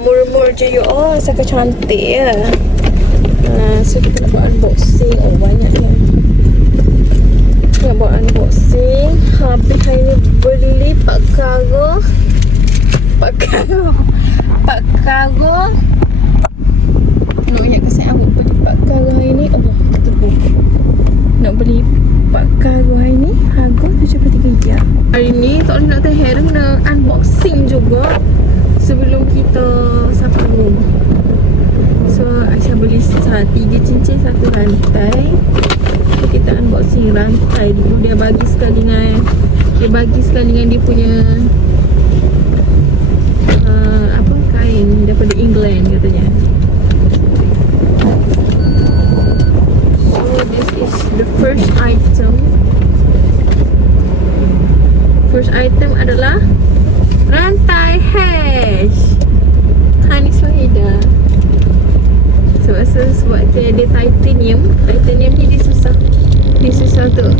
murmur je you all. Sangat cantik ya. So kita nak buat unboxing. Oh banyak lah. Nak buat unboxing. Habis hari ni beli Pak Cargo. Nak ingat kasih awak beli Pak Cargo hari ni. Allah terbuka. Nak beli Pak Cargo hari ni harga RM73. Hari ni tak boleh nak terheran, kena unboxing juga sebelum kita sampai rumah. So Aisyah beli 3 cincin 1 rantai. So, kita unboxing rantai dulu. Dia bagi sekali dengan dia punya kain daripada England katanya. So this is the first item. First item adalah rantai hash Hanis Wahida. Sebab dia ada titanium. Titanium ni dia susah untuk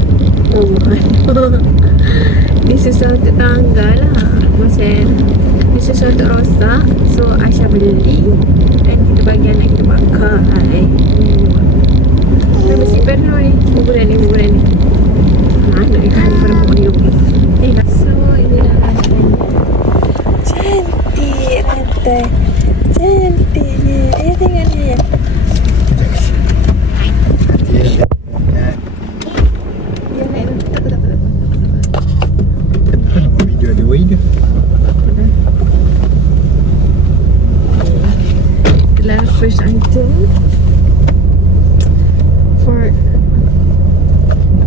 dia susah untuk tanggal lah. Macam dia susah untuk rosak. So Aisyah beli dan kita bagi anak kita pakai. Kita bersihkan dulu ni. Buburan ni nak ikan bermuk ni. So inilah rantai. Cantik rantai. Cantiknya. Tengok ni. Itulah first item.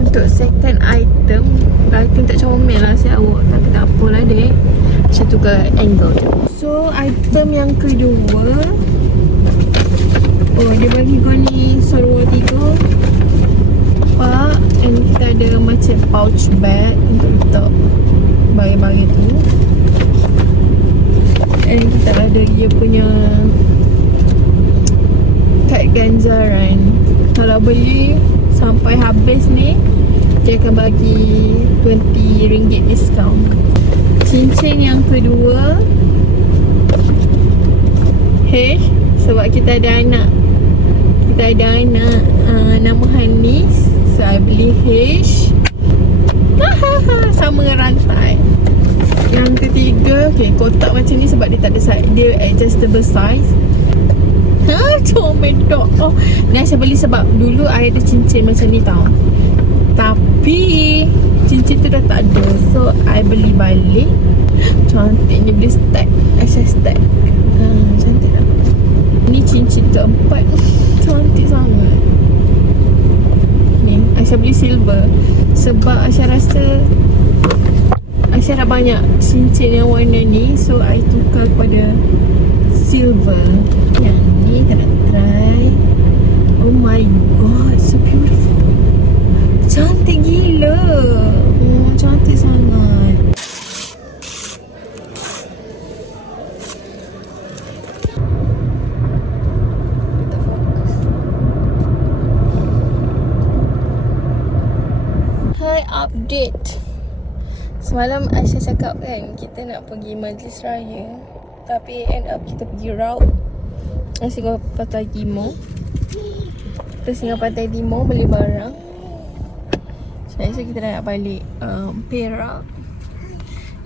Untuk second item tak comel lah si awak. Tapi tak apalah dek. Macam tu ke angle. So item yang kedua, dia bagi kau ni seluar 3 pak. And kita ada macam pouch bag untuk letak barang-barang tu. And kita ada dia punya kad ganjaran. Kalau beli sampai habis ni, dia akan bagi RM20 diskaun. Cincin yang kedua H, sebab kita ada anak nama Hanis. So I beli H. Sama dengan rantai. Yang ketiga, kotak macam ni sebab dia tak ada size, dia adjustable size. Comel dok. Ni saya beli sebab dulu I ada cincin macam ni tau. Tapi cincin tu dah tak ada. So I beli balik. Cantiknya, beli stack. Aisyah stack. Cantik tak? Ni cincin keempat. Cantik sangat. Ni Aisyah beli silver sebab Aisyah rasa Aisyah dah banyak cincin yang warna ni. So I tukar kepada silver. Yang ni kita nak try. Oh my god, so beautiful. Cantik gila. Cantik sangat. Hi, update. Semalam Aisyah cakap kan kita nak pergi majlis raya, tapi end up kita pergi route singgah Pantai Timur. Kita singgah Pantai Timur beli barang. So kita dah nak balik Perak.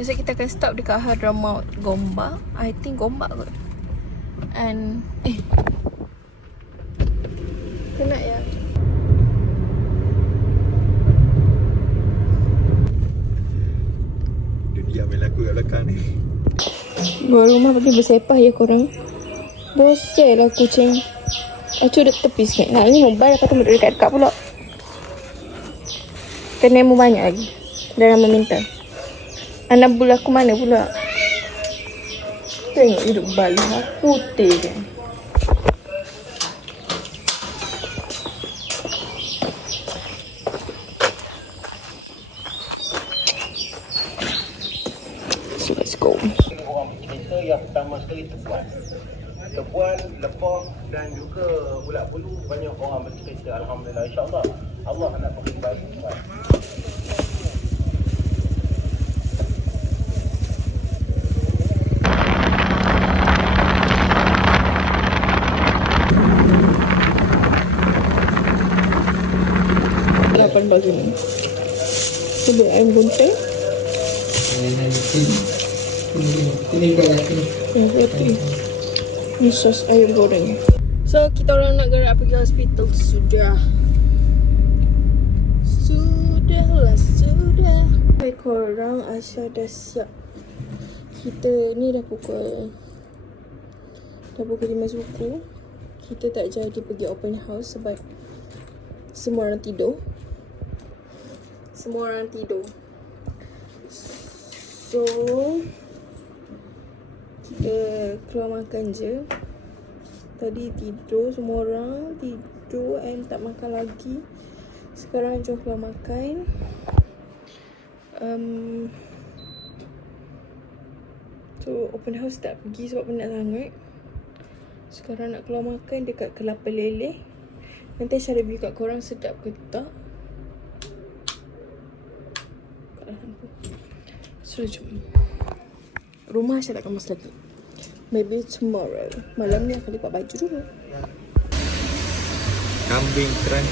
So kita akan stop dekat Hadramaut Gombak. I think Gombak kot. And kena ya. Dia main lagu kat belakang ni. Luar rumah pergi bersepah ya korang. Bosan lah kucing. Acu duduk tepi sikit. Nak ni mobile lepas tu duduk dekat-dekat pula. Kena mu banyak lagi. Dalam meminta. Anak bulu aku mana pula? Tengok hidup Bali lah. Putih je. So let's go. Orang bercerita yang pertama sekali tebuan, lepah dan juga ulat bulu. Banyak orang bercerita. Alhamdulillah, insyaAllah Allah nak beri bantuan. sebelah sini. Sebut ayam gunting. Ini buat lagi. Yang putih. Ni sos ayam goreng. So kita orang nak gerak pergi hospital sudah. Sudah. Hai korang, Aisyah dah siap. Kita ni dah pukul 5 suku. Kita tak jadi pergi open house sebab semua orang tidur. So kita keluar makan je. Tadi tidur, semua orang tidur and tak makan lagi. Sekarang jom keluar makan. So open house tak pergi sebab penat sangat. Sekarang nak keluar makan dekat Kelapa Leleh. Nanti saya review kat korang sedap ke tak. So jom. Rumah saya tak kemas lagi. Maybe tomorrow. Malam ni akan lipat baju dulu. Kambing keren.